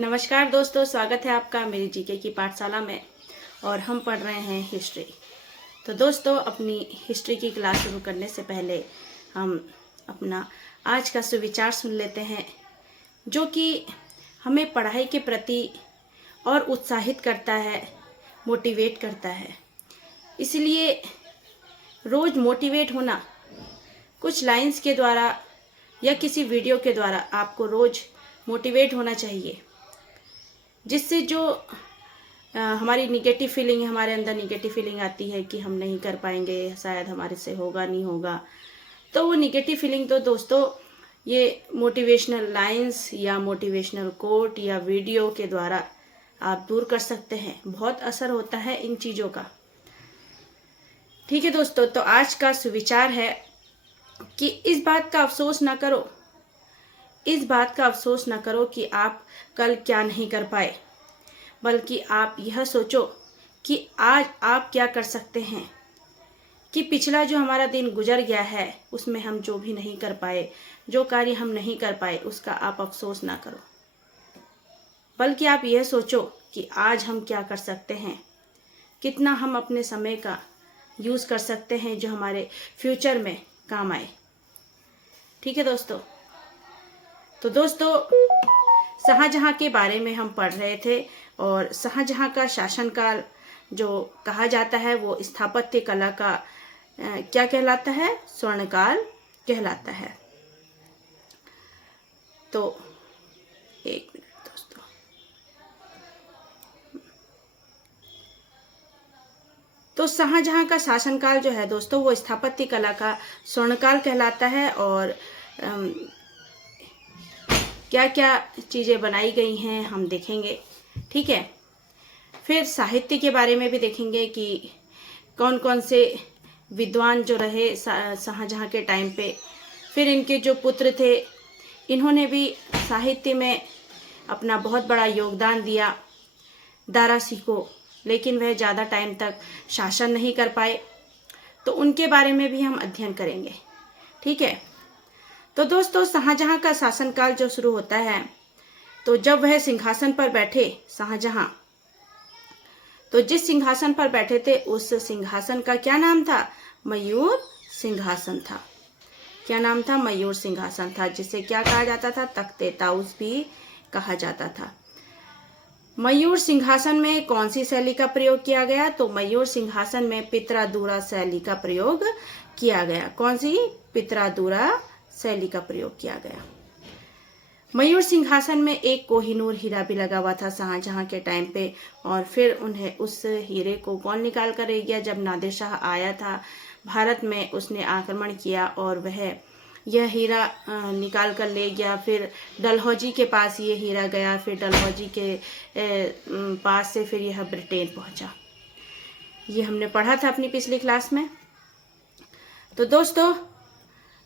नमस्कार दोस्तों, स्वागत है आपका मेरी जीके की पाठशाला में। और हम पढ़ रहे हैं हिस्ट्री। तो दोस्तों, अपनी हिस्ट्री की क्लास शुरू करने से पहले हम अपना आज का सुविचार सुन लेते हैं, जो कि हमें पढ़ाई के प्रति और उत्साहित करता है, मोटिवेट करता है। इसलिए रोज़ मोटिवेट होना कुछ लाइंस के द्वारा या किसी वीडियो के द्वारा आपको रोज़ मोटिवेट होना चाहिए, जिससे जो हमारी निगेटिव फीलिंग, हमारे अंदर निगेटिव फीलिंग आती है कि हम नहीं कर पाएंगे, शायद हमारे से होगा नहीं होगा, तो वो निगेटिव फीलिंग तो दोस्तों ये मोटिवेशनल लाइंस या मोटिवेशनल कोट या वीडियो के द्वारा आप दूर कर सकते हैं। बहुत असर होता है इन चीज़ों का। ठीक है दोस्तों, तो आज का सुविचार है कि इस बात का अफसोस ना करो, इस बात का अफसोस ना करो कि आप कल क्या नहीं कर पाए, बल्कि आप यह सोचो कि आज आप क्या कर सकते हैं, कि पिछला जो हमारा दिन गुजर गया है उसमें हम जो भी नहीं कर पाए, जो कार्य हम नहीं कर पाए, उसका आप अफसोस ना करो, बल्कि आप यह सोचो कि आज हम क्या कर सकते हैं, कितना हम अपने समय का यूज़ कर सकते हैं जो हमारे फ्यूचर में काम आए। ठीक है दोस्तों, तो दोस्तों शाहजहां के बारे में हम पढ़ रहे थे, और शाहजहां का शासनकाल जो कहा जाता है वो स्थापत्य कला का क्या कहलाता है? स्वर्णकाल कहलाता है। तो एक मिनट दोस्तों, तो शाहजहां का शासनकाल जो है दोस्तों वो स्थापत्य कला का स्वर्णकाल कहलाता है। और क्या क्या चीज़ें बनाई गई हैं हम देखेंगे। ठीक है, फिर साहित्य के बारे में भी देखेंगे कि कौन कौन से विद्वान जो रहे शाहजहां के टाइम पे, फिर इनके जो पुत्र थे इन्होंने भी साहित्य में अपना बहुत बड़ा योगदान दिया, दारा सिकोह, लेकिन वह ज़्यादा टाइम तक शासन नहीं कर पाए, तो उनके बारे में भी हम अध्ययन करेंगे। ठीक है, तो दोस्तों शाहजहां का शासनकाल जो शुरू होता है, तो जब वह सिंहासन पर बैठे शाहजहां, तो जिस सिंहासन पर बैठे थे उस सिंहासन का क्या नाम था? मयूर सिंहासन था। क्या नाम था? मयूर सिंहासन था, जिसे क्या कहा जाता था? तख्ते ताउस भी कहा जाता था। मयूर सिंहासन में कौन सी शैली का प्रयोग किया गया? तो मयूर सिंहासन में पित्रादूरा शैली का प्रयोग किया गया। कौन सी? पित्रादूरा शैली का प्रयोग किया गया। मयूर सिंहासन में एक कोहिनूर हीरा भी लगा हुआ था शाहजहां के टाइम पे, और फिर उन्हें उस हीरे को कौन निकाल कर ले गया? जब नादिर शाह आया था भारत में, उसने आक्रमण किया और वह यह हीरा निकाल कर ले गया। फिर डलहौजी के पास ये हीरा गया, फिर डलहौजी के पास से फिर यह ब्रिटेन पहुंचा। ये हमने पढ़ा था अपनी पिछली क्लास में। तो दोस्तों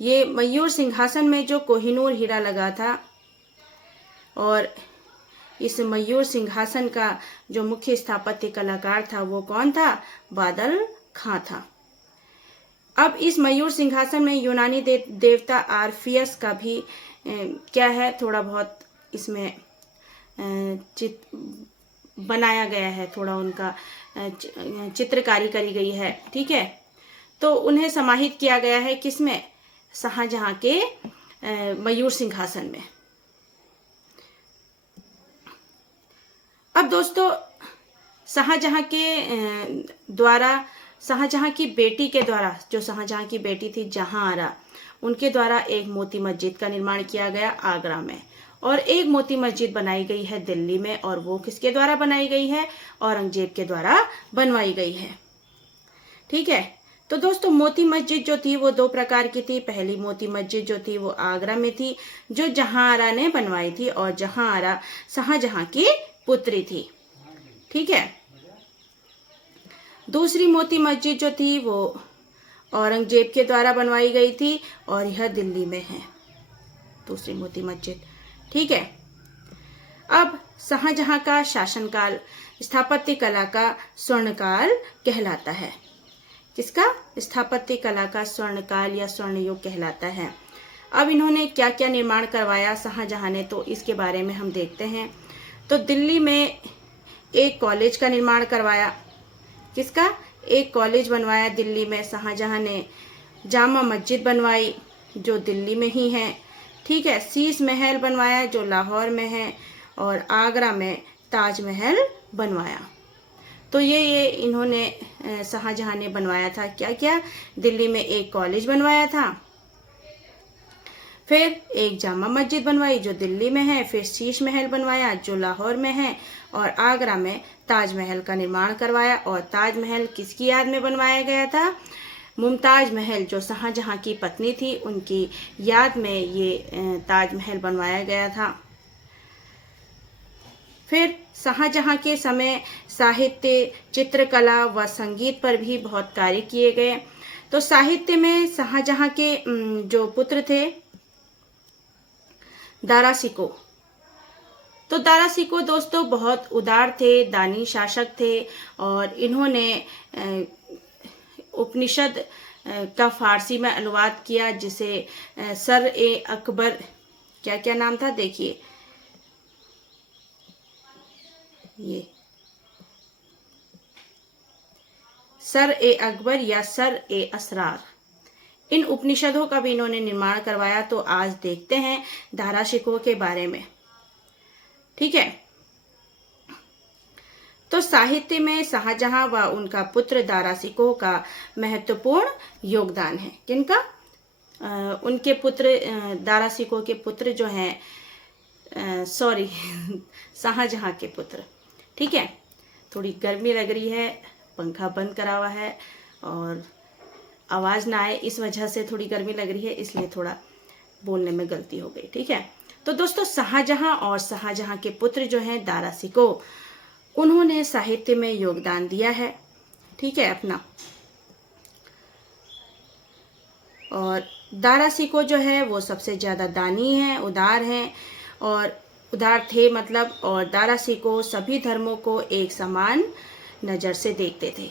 ये मयूर सिंहासन में जो कोहिनूर हीरा लगा था, और इस मयूर सिंहासन का जो मुख्य स्थापत्य कलाकार था वो कौन था? बादल खां था। अब इस मयूर सिंहासन में यूनानी देवता आर्फियस का भी क्या है, थोड़ा बहुत इसमें बनाया गया है, थोड़ा उनका चित्रकारी करी गई है। ठीक है, तो उन्हें समाहित किया गया है किसमें? शाहजहां के मयूर सिंहासन में। अब दोस्तों शाहजहां के द्वारा, शाहजहां की बेटी के द्वारा, जो शाहजहां की बेटी थी जहांआरा, उनके द्वारा एक मोती मस्जिद का निर्माण किया गया आगरा में, और एक मोती मस्जिद बनाई गई है दिल्ली में, और वो किसके द्वारा बनाई गई है? औरंगजेब के द्वारा बनवाई गई है। ठीक है, तो दोस्तों मोती मस्जिद जो थी वो दो प्रकार की थी। पहली मोती मस्जिद जो थी वो आगरा में थी, जो जहांआरा ने बनवाई थी, और जहांआरा शाहजहां की पुत्री थी। ठीक है, दूसरी मोती मस्जिद जो थी वो औरंगजेब के द्वारा बनवाई गई थी, और यह दिल्ली में है दूसरी मोती मस्जिद। ठीक है, अब शाहजहां का शासनकाल स्थापत्य कला का स्वर्णकाल कहलाता है। किसका? स्थापत्य कला का स्वर्णकाल या स्वर्णयुग कहलाता है। अब इन्होंने क्या क्या निर्माण करवाया शाहजहां ने, तो इसके बारे में हम देखते हैं। तो दिल्ली में एक कॉलेज का निर्माण करवाया। किसका? एक कॉलेज बनवाया दिल्ली में शाहजहां ने। जामा मस्जिद बनवाई जो दिल्ली में ही है, ठीक है। शीश महल बनवाया जो लाहौर में है, और आगरा में ताजमहल बनवाया। तो ये इन्होंने शाहजहां ने बनवाया था। क्या क्या? दिल्ली में एक कॉलेज बनवाया था, फिर एक जामा मस्जिद बनवाई जो दिल्ली में है, फिर शीश महल बनवाया जो लाहौर में है, और आगरा में ताजमहल का निर्माण करवाया। और ताजमहल किसकी याद में बनवाया गया था? मुमताज महल जो शाहजहां की पत्नी थी, उनकी याद में ये ताजमहल बनवाया गया था। फिर शाहजहां के समय साहित्य, चित्रकला व संगीत पर भी बहुत कार्य किए गए। तो साहित्य में शाहजहां के जो पुत्र थे दारा शिकोह। तो दारा शिकोह दोस्तों बहुत उदार थे, दानी शासक थे, और इन्होंने उपनिषद का फारसी में अनुवाद किया, जिसे सर ए अकबर, क्या क्या नाम था देखिए, ये सर ए अकबर या सर ए असरार, इन उपनिषदों का भी इन्होंने निर्माण करवाया। तो आज देखते हैं दारा शिकोह के बारे में, ठीक है। तो साहित्य में शाहजहां व उनका पुत्र दारा शिकोह का महत्वपूर्ण योगदान है। किनका? उनके पुत्र दारा शिकोह के पुत्र जो हैं, सॉरी शाहजहां के पुत्र, ठीक है। थोड़ी गर्मी लग रही है, पंखा बंद करा हुआ है और आवाज़ ना आए इस वजह से थोड़ी गर्मी लग रही है, इसलिए थोड़ा बोलने में गलती हो गई, ठीक है। तो दोस्तों शाहजहां और शाहजहां के पुत्र जो हैं दारा शिकोह, उन्होंने साहित्य में योगदान दिया है, ठीक है अपना। और दारा शिकोह जो है वो सबसे ज़्यादा दानी हैं, उदार हैं, और उदार थे मतलब, और दारा शिकोह सभी धर्मों को एक समान नज़र से देखते थे।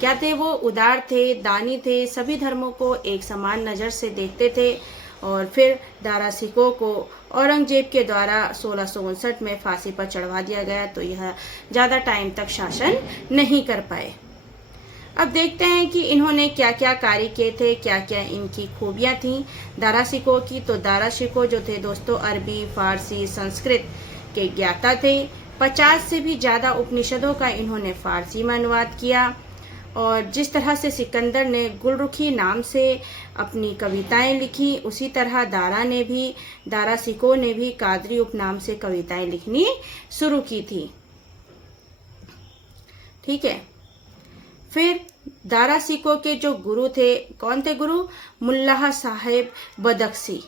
क्या थे वो? उदार थे, दानी थे, सभी धर्मों को एक समान नज़र से देखते थे। और फिर दारा शिकोह को औरंगजेब के द्वारा 1659 में फांसी पर चढ़वा दिया गया, तो यह ज़्यादा टाइम तक शासन नहीं कर पाए। अब देखते हैं कि इन्होंने क्या क्या कार्य किए थे, क्या क्या इनकी खूबियाँ थीं दारा शिकोह की। तो दारा शिकोह जो थे दोस्तों अरबी, फारसी, संस्कृत के ज्ञाता थे। 50 से भी ज़्यादा उपनिषदों का इन्होंने फारसी में अनुवाद किया। और जिस तरह से सिकंदर ने गुलरुखी नाम से अपनी कविताएं लिखी, उसी तरह दारा शिकोह ने भी कादरी उपनाम से कविताएं लिखनी शुरू की थी, ठीक है। फिर दारा शिकोह के जो गुरु थे, कौन थे गुरु? मुल्ला साहेब बदख्शी।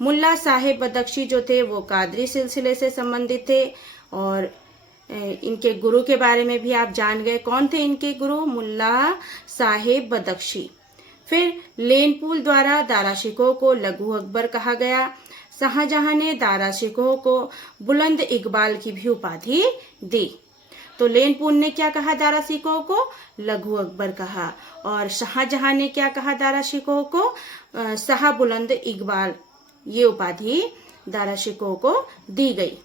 मुल्ला साहेब बदख्शी जो थे वो कादरी सिलसिले से संबंधित थे। और इनके गुरु के बारे में भी आप जान गए। कौन थे इनके गुरु? मुल्ला साहेब बदख्शी। फिर लेनपुल द्वारा दारा शिकोह को लघु अकबर कहा गया। शाहजहां ने दारा शिकोह को बुलंद इकबाल की भी उपाधि दी। तो लेनपुल ने क्या कहा दारा शिकोह को? लघु अकबर कहा। और शाहजहां ने क्या कहा दारा शिकोह को? शाह बुलंद इकबाल, ये उपाधि दारा शिकोह को दी गई।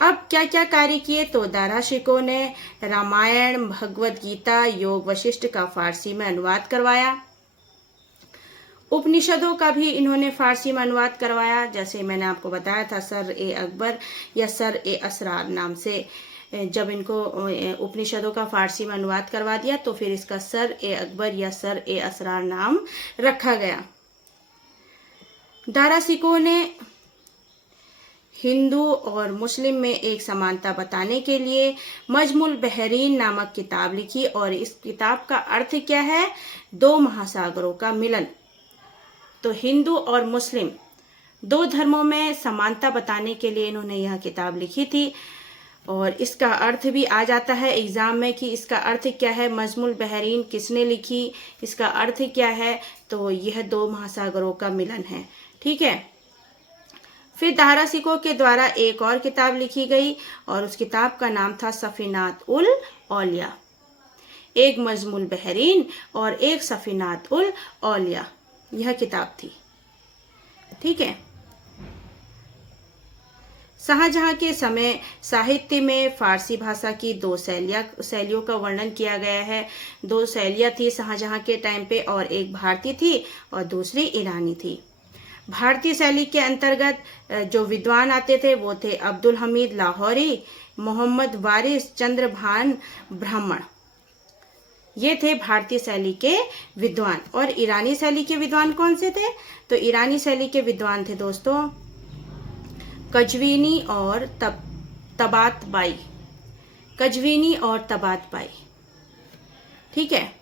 अब क्या क्या कार्य किए? तो दारा शिकोह ने रामायण, भगवत गीता, योग वशिष्ठ का फारसी में अनुवाद करवाया। उपनिषदों का भी इन्होंने फारसी में अनुवाद करवाया, जैसे मैंने आपको बताया था सर ए अकबर या सर ए असरार नाम से। जब इनको उपनिषदों का फारसी में अनुवाद करवा दिया तो फिर इसका सर ए अकबर या सर ए असरार नाम रखा गया। दारा शिकोह ने हिंदू और मुस्लिम में एक समानता बताने के लिए मजमुल बहरीन नामक किताब लिखी। और इस किताब का अर्थ क्या है? दो महासागरों का मिलन। तो हिंदू और मुस्लिम दो धर्मों में समानता बताने के लिए इन्होंने यह किताब लिखी थी। और इसका अर्थ भी आ जाता है एग्जाम में कि इसका अर्थ क्या है। मजमुल बहरीन किसने लिखी, इसका अर्थ क्या है? तो यह दो महासागरों का मिलन है, ठीक है। फिर दारा शिकोह के द्वारा एक और किताब लिखी गई और उस किताब का नाम था सफीनात उल औलिया। एक मजमुल बहरीन और एक सफीनात उल औलिया, यह किताब थी, ठीक है। शाहजहां के समय साहित्य में फारसी भाषा की दो शैलियों का वर्णन किया गया है। दो शैलियाँ थी शाहजहां के टाइम पे, और एक भारतीय थी और दूसरी ईरानी थी। भारतीय शैली के अंतर्गत जो विद्वान आते थे वो थे अब्दुल हमीद लाहौरी, मोहम्मद वारिस, चंद्रभान ब्राह्मण। ये थे भारतीय शैली के विद्वान। और ईरानी शैली के विद्वान कौन से थे? तो ईरानी शैली के विद्वान थे दोस्तों कजवीनी और तबातबाई। कजवीनी और तबातबाई, ठीक है।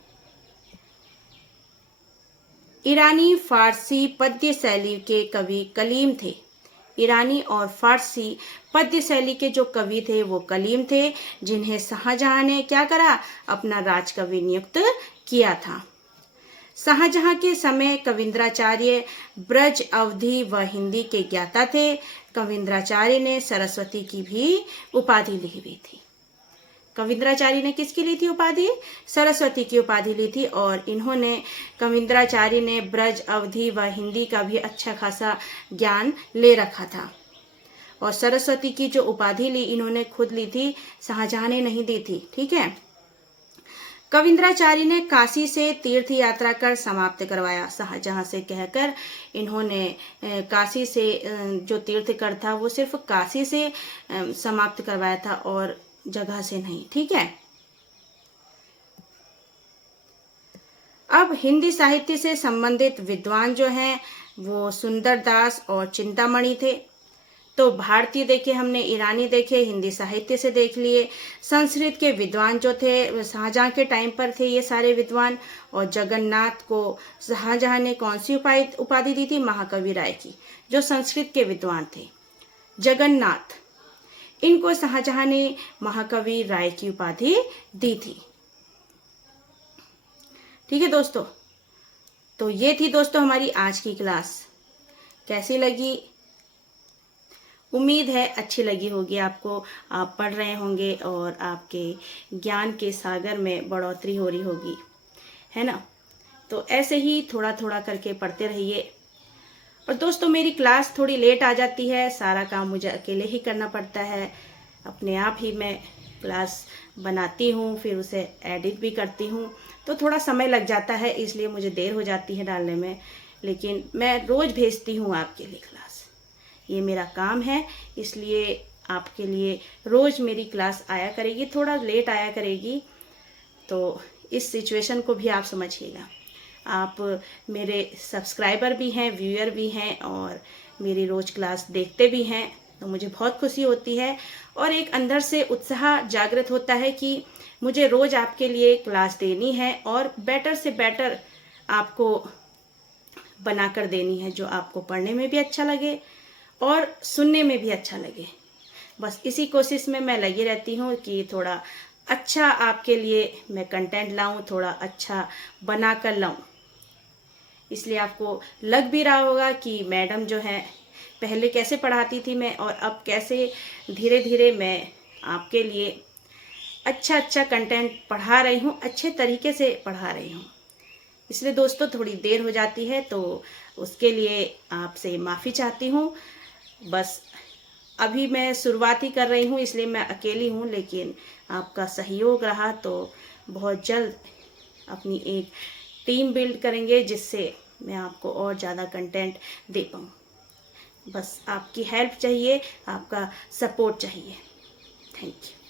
ईरानी फारसी पद्य शैली के कवि कलीम थे। ईरानी और फारसी पद्य शैली के जो कवि थे वो कलीम थे, जिन्हें शाहजहां ने क्या करा? अपना राजकवि नियुक्त किया था। शाहजहां के समय कविंद्राचार्य ब्रज, अवधी व हिंदी के ज्ञाता थे। कविंद्राचार्य ने सरस्वती की भी उपाधि ली हुई थी। कविंद्राचार्य ने किसकी ली थी उपाधि? सरस्वती की उपाधि ली थी। और इन्होंने कविंद्राचार्य ने ब्रज, अवधी व हिंदी का भी अच्छा खासा ज्ञान ले रखा था। और सरस्वती की जो उपाधि ली इन्होंने खुद ली थी, शाहजहां ने नहीं दी थी, ठीक है। कविंद्राचार्य ने काशी से तीर्थ यात्रा कर समाप्त करवाया। शाहजहां से कहकर इन्होंने काशी से जो तीर्थ कर था वो सिर्फ काशी से समाप्त करवाया था और जगह से नहीं, ठीक है। अब हिंदी साहित्य से संबंधित विद्वान जो हैं वो सुंदरदास और चिंतामणि थे। तो भारतीय देखे हमने, ईरानी देखे, हिंदी साहित्य से देख लिए। संस्कृत के विद्वान जो थे शाहजहां के टाइम पर थे ये सारे विद्वान। और जगन्नाथ को शाहजहां ने कौन सी उपाधि दी थी? महाकवि राय की। जो संस्कृत के विद्वान थे जगन्नाथ, इनको शाहजहां ने महाकवि राय की उपाधि दी थी, ठीक है दोस्तों। तो ये थी दोस्तों हमारी आज की क्लास। कैसी लगी? उम्मीद है अच्छी लगी होगी आपको। आप पढ़ रहे होंगे और आपके ज्ञान के सागर में बढ़ोतरी हो रही होगी, है ना। तो ऐसे ही थोड़ा थोड़ा करके पढ़ते रहिए। और दोस्तों मेरी क्लास थोड़ी लेट आ जाती है, सारा काम मुझे अकेले ही करना पड़ता है। अपने आप ही मैं क्लास बनाती हूँ, फिर उसे एडिट भी करती हूँ, तो थोड़ा समय लग जाता है, इसलिए मुझे देर हो जाती है डालने में। लेकिन मैं रोज़ भेजती हूँ आपके लिए क्लास, ये मेरा काम है। इसलिए आपके लिए रोज़ मेरी क्लास आया करेगी, थोड़ा लेट आया करेगी। तो इस सिचुएशन को भी आप समझिएगा। आप मेरे सब्सक्राइबर भी हैं, व्यूअर भी हैं और मेरी रोज़ क्लास देखते भी हैं, तो मुझे बहुत खुशी होती है। और एक अंदर से उत्साह जागृत होता है कि मुझे रोज़ आपके लिए क्लास देनी है और बेटर से बेटर आपको बनाकर देनी है, जो आपको पढ़ने में भी अच्छा लगे और सुनने में भी अच्छा लगे। बस इसी कोशिश में मैं लगी रहती हूँ कि थोड़ा अच्छा आपके लिए मैं कंटेंट लाऊं, थोड़ा अच्छा बना कर लाऊं। इसलिए आपको लग भी रहा होगा कि मैडम जो है पहले कैसे पढ़ाती थी मैं, और अब कैसे धीरे धीरे मैं आपके लिए अच्छा कंटेंट पढ़ा रही हूँ, अच्छे तरीके से पढ़ा रही हूँ। इसलिए दोस्तों थोड़ी देर हो जाती है, तो उसके लिए आपसे माफ़ी चाहती हूँ। बस अभी मैं शुरुआत ही कर रही हूँ, इसलिए मैं अकेली हूँ, लेकिन आपका सहयोग रहा तो बहुत जल्द अपनी एक टीम बिल्ड करेंगे, जिससे मैं आपको और ज़्यादा कंटेंट दे पाऊँ। बस आपकी हेल्प चाहिए, आपका सपोर्ट चाहिए। Thank you.